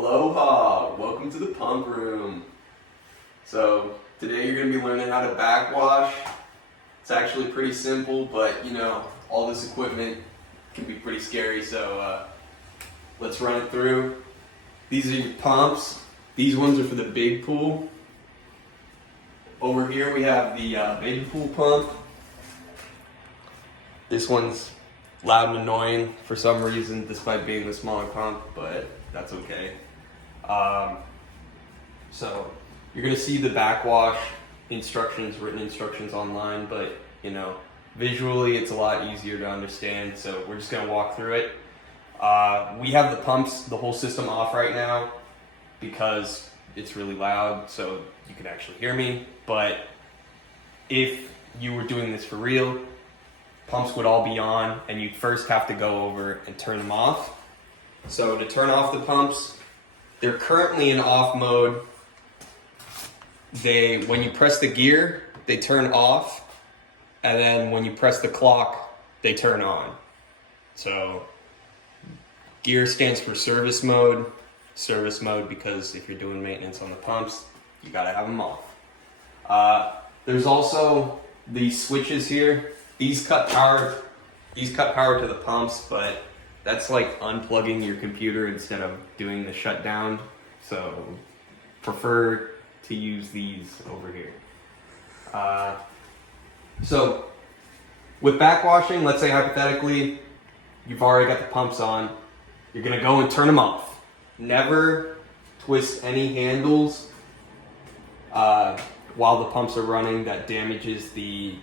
Aloha! Welcome to the pump room. So today you're going to be learning how to backwash. It's actually pretty simple, but you know, all this equipment can be pretty scary, so let's run it through. These are your pumps. These ones are for the big pool. Over here we have the baby pool pump. This one's loud and annoying for some reason, despite being the smaller pump, but that's okay. So you're gonna see the backwash instructions, written instructions online, but you know, visually it's a lot easier to understand. So we're just gonna walk through it. We have the pumps, the whole system off right now because it's really loud, so you can actually hear me. But if you were doing this for real, pumps would all be on, and you'd first have to go over and turn them off. So to turn off the pumps, they're currently in off mode. When you press the gear, they turn off, and then when you press the clock, they turn on. So gear stands for service mode. Service mode because if you're doing maintenance on the pumps, you gotta have them off. There's also these switches here. These cut power to the pumps, but that's like unplugging your computer instead of doing the shutdown. So prefer to use these over here. So with backwashing, let's say hypothetically, you've already got the pumps on. You're gonna go and turn them off. Never twist any handles while the pumps are running. That damages the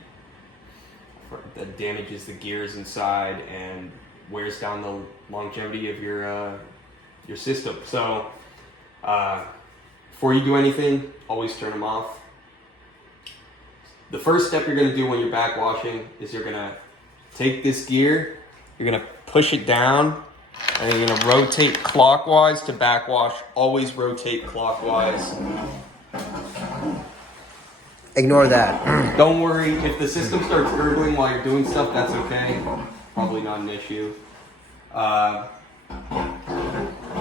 gears inside and wears down the longevity of your system. So before you do anything, always turn them off. The first step you're going to do when you're backwashing is you're going to take this gear, you're going to push it down, and you're going to rotate clockwise to backwash. Always rotate clockwise. Ignore that. Don't worry, if the system starts gurgling while you're doing stuff, that's okay. Probably not an issue.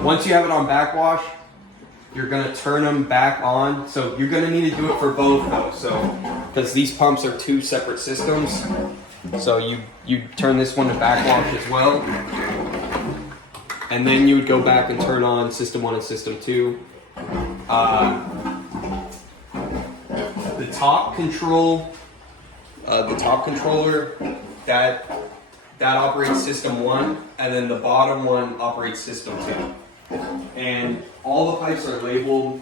Once you have it on backwash, you're gonna turn them back on. So you're gonna need to do it for both though. So, because these pumps are two separate systems. So you turn this one to backwash as well. And then you would go back and turn on system 1 and system 2. The top controller, that operates system 1, and then the bottom one operates system 2. And all the pipes are labeled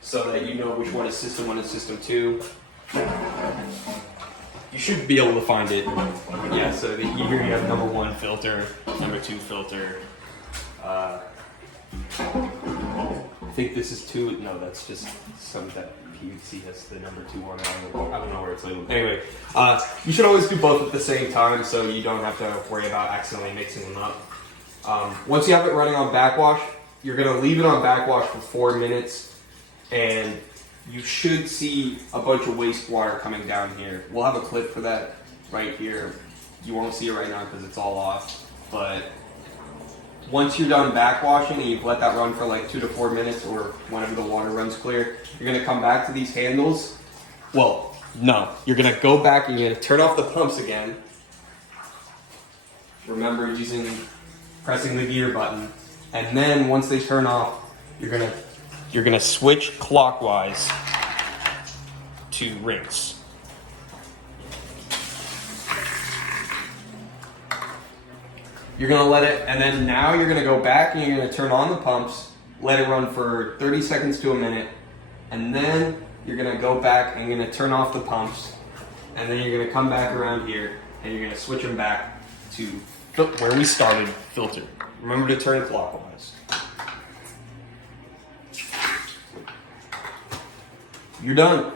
so that you know which one is system 1 and system 2. You should be able to find it. Yeah, so here you have number 1 filter, number 2 filter. I think this is 2. No, that's just some that PVC has the number 2 on it. I don't know where it's labeled. Anyway, you should always do both at the same time so you don't have to worry about accidentally mixing them up. Once you have it running on backwash, you're going to leave it on backwash for 4 minutes, and you should see a bunch of waste water coming down here. We'll have a clip for that right here. You won't see it right now because it's all off, but once you're done backwashing and you've let that run for like 2 to 4 minutes or whenever the water runs clear, you're gonna come back to these handles. Well, no, you're gonna go back and you're gonna turn off the pumps again. Remember pressing the gear button. And then once they turn off, you're gonna switch clockwise to rinse. You're gonna let it, and then now you're gonna go back and you're gonna turn on the pumps, let it run for 30 seconds to a minute, and then you're gonna go back and you're gonna turn off the pumps, and then you're gonna come back around here and you're gonna switch them back to where we started, filter. Remember to turn clockwise. You're done.